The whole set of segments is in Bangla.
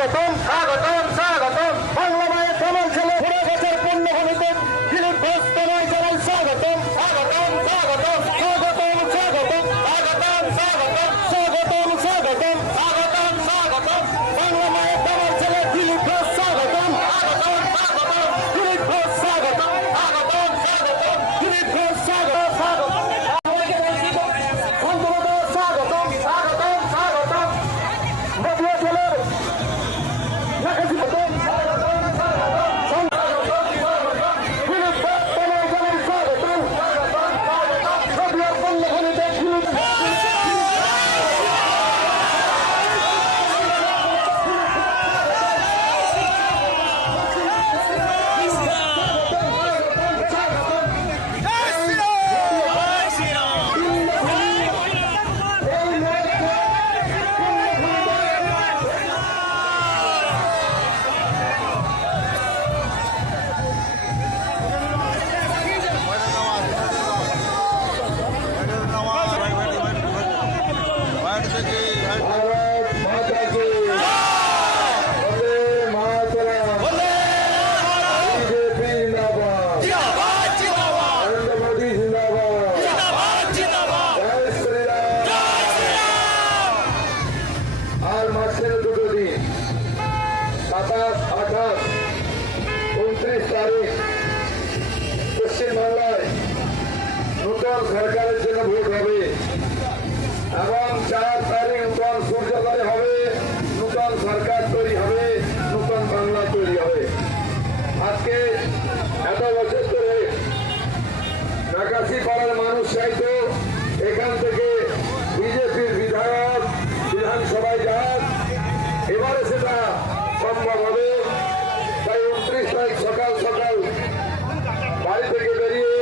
স্বাগতম স্বাগতম স্বাগতম বাংলা মায়ের সমান ছেলে 15 বছর পূর্ণ হলিতে দিলীপ ঘোষ তোমায় জানাই স্বাগতম স্বাগতম স্বাগতম স্বাগতম স্বাগতম স্বাগতম স্বাগতম স্বাগতম স্বাগতম স্বাগতম স্বাগতম বাংলা মায়ের সমান ছেলে দিলীপ ঘোষ স্বাগতম স্বাগতম স্বাগতম দিলীপ ঘোষ স্বাগতম স্বাগতম স্বাগতম দিলীপ ঘোষ স্বাগতম স্বাগতম পশ্চিমবাংলায় নূতন সরকারের জন্য ভোট হবে এবং 4 তারিখ নূতন সূর্যোদয় হবে, নূতন সরকার তৈরি হবে, নূতন বাংলা তৈরি হবে। আজকে এত বছর ধরে নাকাশি পাড়ার মানুষ চাইতো এখান থেকে বিজেপির বিধায়ক বিধানসভায় যান, এবারে সেটা সম্ভব হবে। তাই 29 তারিখ সকাল সকাল বাড়ি থেকে বেরিয়ে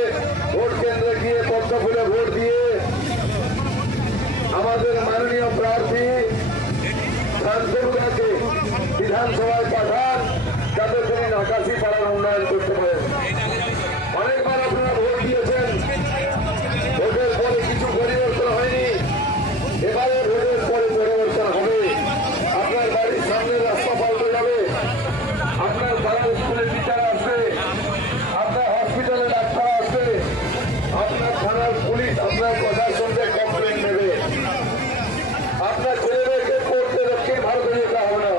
ভোট কেন্দ্রে গিয়ে পদ্ম ফুলে ভোট দিয়ে আমাদের মাননীয় প্রার্থী শান্তনুদাকে বিধানসভায় পাঠান, যাতে তিনি নাকাশি পাড়ার উন্নয়ন করতে পারেন। অনেকবার আপনারা ভোট দিয়েছেন, ভোটের পরে কিছু পরিবর্তন হয়নি, এবারে ভোটের পরে পরিবর্তন হবে। আপনার বাড়ির সামনে রাস্তা পাল্টে যাবে, আপনার পাড়ার স্কুলে টিচার আসবে, আপনার হসপিটালে ডাক্তার আসবে, আপনার থানার পুলিশ আপনার প্রশাসনকে কমপ্লেন নেবে। আপনার ছেলেদেরকে পড়তে দক্ষিণ ভারতে যেতে হবে না,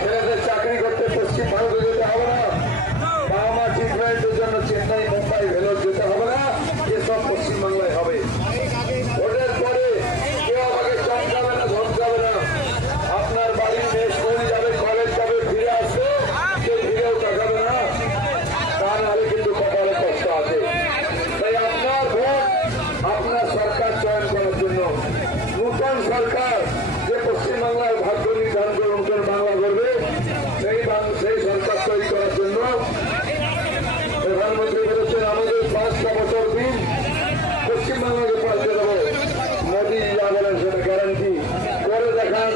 ছেলেদের চাকরি করতে পশ্চিম ভারতে যেতে হবে না, বাবা মা ট্রিটমেন্টের জন্য চেন্নাই মুম্বাই ভেলোর যেতে হবে না, এসব পশ্চিমবাংলায় হবে। ভোটের পরে কেউ আমাকে চমকাবে না, ধমকাবে না। আপনার বাড়ির মেয়ে স্কুল যাবে, কলেজ যাবে, ফিরে আসবে, কেউ ফিরেও তাকাবে না, তা নাহলে কিন্তু কপালে কষ্ট আছে। তাই আপনার ভোট আপনার সরকার চয়ন করার জন্য, নূতন সরকার যে পশ্চিমবাংলার ভাগ্য নির্ধারণ করে নূতন বাংলা করবে, সেই সরকার তৈরি করার জন্য প্রধানমন্ত্রী বলেছেন আমাদের 5টা বছর দিন পশ্চিমবাংলাকে পাল্টে দেবো। মোদী যা বলেন সেটা গ্যারান্টি করে দেখান।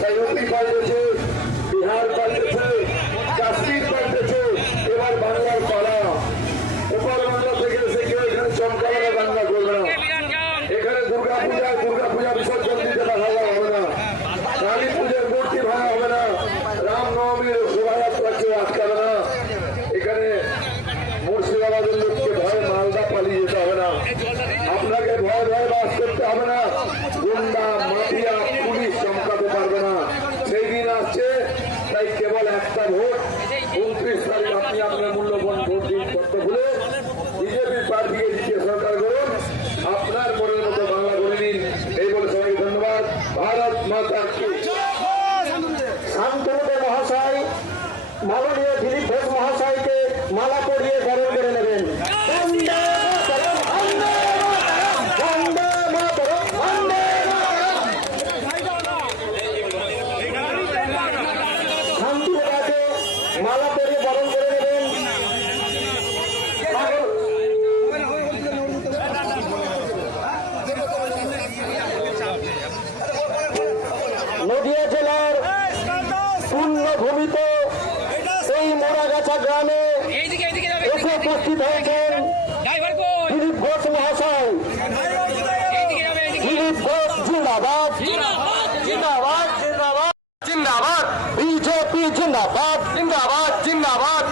তাই ইউপি পাল্টেছে, বিহার পাল্টেছে, কাশ্মীর পাল্টেছে, এবার বাংলার পাড়া। উপর বাংলা থেকে এসে কেউ এখানে চমকাবে না, বাংলা করবে না। এখানে দুর্গা পূজা বিসর্জন দিতে দেখা হবে না, কালী পুজোর মূর্তি ভাঙা হবে না, রামনবমীর শোভাযাত্রা কেউ আটকাবে না। এখানে মুর্শিদাবাদের লোককে ভয়ে মালদা পালিয়ে যেতে হবে না, আপনাকে ভয় ভয় বাস করতে হবে না, গুন্ডা মাফিয়া পুলিশ চমকাতে পারবে না। সেই দিন আসছে, তাই কেবল একটা ভোট 29 তারিখ আপনি আপনার মূল্যবান ভোট দিন, পদ্ম ফুলে বিজেপির প্রার্থীকে জিতিয়ে সরকার করুন, আপনার মনের মতো বাংলা করে নিন। এই বলে সবাইকে ধন্যবাদ। ভারত মাতা কি। শান্তনুদা মহাশয় মাননীয় দিলীপ ঘোষ মহাশয়কে মালা পরিয়ে বরণ করে নেবেন। শান্তনুদাকে মালা পরিয়ে বরণ করে নেবেন। নদিয়া জেলার পূর্ণভূমিতে এই মোড়াগাছা গ্রামে এসে উপস্থিত হয়েছেন দিলীপ ঘোষ মহাশয়। দিলীপ ঘোষ জিন্দাবাদ, জিন্দাবাদ, জিন্দাবাদ, জিন্দাবাদ। जिंदाबाद बीजेपी जिंदाबाद जिंदाबाद जिंदाबाद